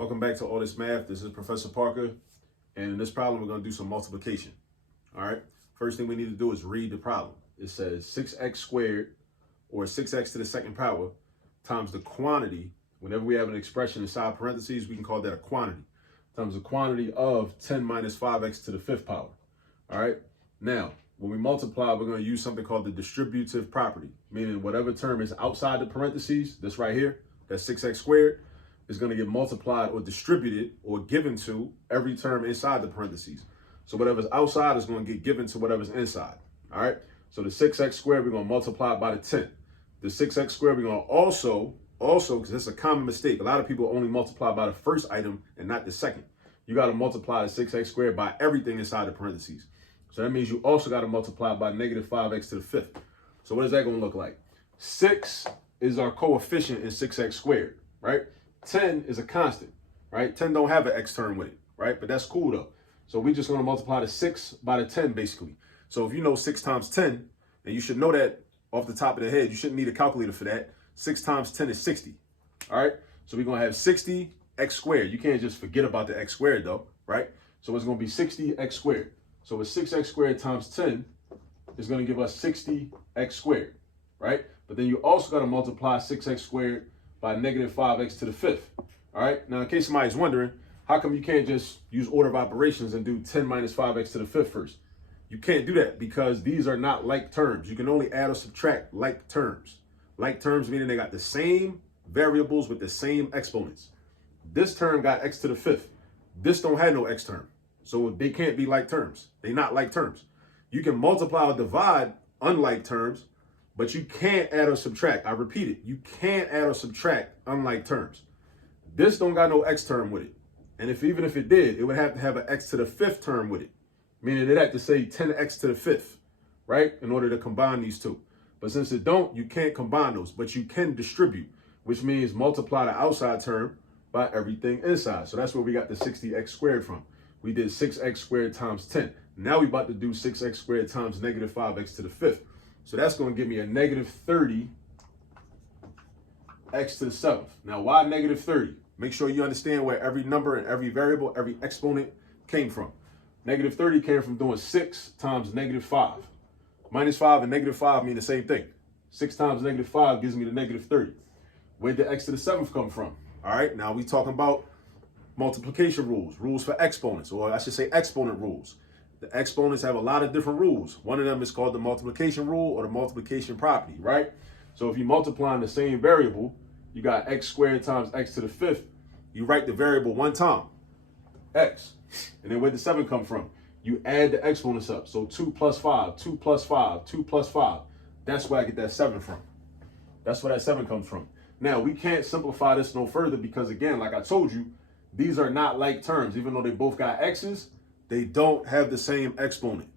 Welcome back to All This Math. This is Professor Parker, and in this problem, we're going to do some multiplication. All right. First thing we need to do is read the problem. It says 6x squared, or 6x to the second power, times the quantity. Whenever we have an expression inside parentheses, we can call that a quantity, times the quantity of 10 minus 5x to the fifth power. All right. Now, when we multiply, we're going to use something called the distributive property, meaning whatever term is outside the parentheses, this right here, that's 6x squared, is going to get multiplied or distributed or given to every term inside the parentheses. So whatever's outside is going to get given to whatever's inside. All right. So the 6x squared, we're going to multiply by the 10. The 6x squared, we're going to also, because it's a common mistake. A lot of people only multiply by the first item and not the second. You got to multiply the 6x squared by everything inside the parentheses. So that means you also got to multiply by negative 5x to the fifth. So what is that going to look like? 6 is our coefficient in 6x squared, right? 10 is a constant, right? 10 don't have an x term with it, right? But that's cool though. So we're just going to multiply the 6 by the 10 basically. So if you know 6 times 10, and you should know that off the top of the head, you shouldn't need a calculator for that. 6 times 10 is 60, all right? So we're going to have 60 x squared. You can't just forget about the x squared though, right? So it's going to be 60 x squared. So with 6x squared times 10 is going to give us 60x squared, right? But then you also got to multiply 6x squared by negative 5x to the fifth, all right? Now, in case somebody's wondering, how come you can't just use order of operations and do 10 minus 5x to the fifth first? You can't do that because these are not like terms. You can only add or subtract like terms. Like terms meaning they got the same variables with the same exponents. This term got x to the fifth. This don't have no x term. So they can't be like terms. They're not like terms. You can multiply or divide unlike terms, but you can't add or subtract. I repeat it. You can't add or subtract unlike terms. This don't got no x term with it. And even if it did, it would have to have an x to the fifth term with it, meaning it'd have to say 10x to the fifth, right, in order to combine these two. But since it don't, you can't combine those, but you can distribute, which means multiply the outside term by everything inside. So that's where we got the 60x squared from. We did 6x squared times 10. Now we about to do 6x squared times negative 5x to the fifth. So that's going to give me a negative 30 x to the seventh. Now, why negative 30? Make sure you understand where every number and every variable, every exponent came from. Negative 30 came from doing 6 times negative 5. Minus 5 and negative 5 mean the same thing. 6 times negative 5 gives me the negative 30. Where did x to the seventh come from? All right, now we talking about multiplication rules for exponents, or I should say exponent rules. The exponents have a lot of different rules. One of them is called the multiplication rule or the multiplication property, right? So if you multiply the same variable, you got x squared times x to the fifth. You write the variable one time, x. And then where did the 7 come from? You add the exponents up. So 2 plus 5, 2 plus 5, 2 plus 5. That's where I get that 7 from. That's where that 7 comes from. Now, we can't simplify this no further because, again, like I told you, these are not like terms. Even though they both got x's, they don't have the same exponent.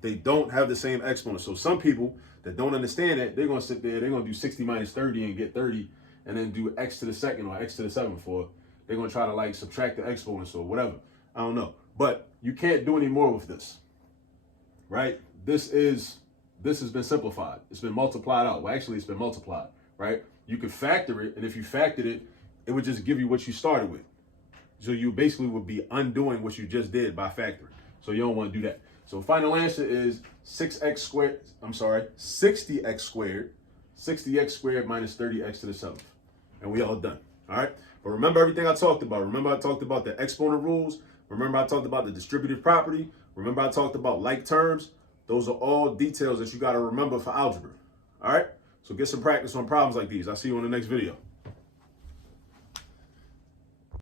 They don't have the same exponent. So some people that don't understand that, they're going to sit there, they're going to do 60 minus 30 and get 30, and then do x to the second or x to the seventh for, they're going to try to like subtract the exponents or whatever. I don't know. But you can't do any more with this, right? This has been simplified. It's been multiplied out. Well, actually, it's been multiplied, right? You could factor it, and if you factored it, it would just give you what you started with. So you basically would be undoing what you just did by factoring. So you don't want to do that. So final answer is 60x squared, minus 30x to the seventh. And we all done, all right? But remember everything I talked about. Remember I talked about the exponent rules. Remember I talked about the distributive property. Remember I talked about like terms. Those are all details that you got to remember for algebra, all right? So get some practice on problems like these. I'll see you on the next video.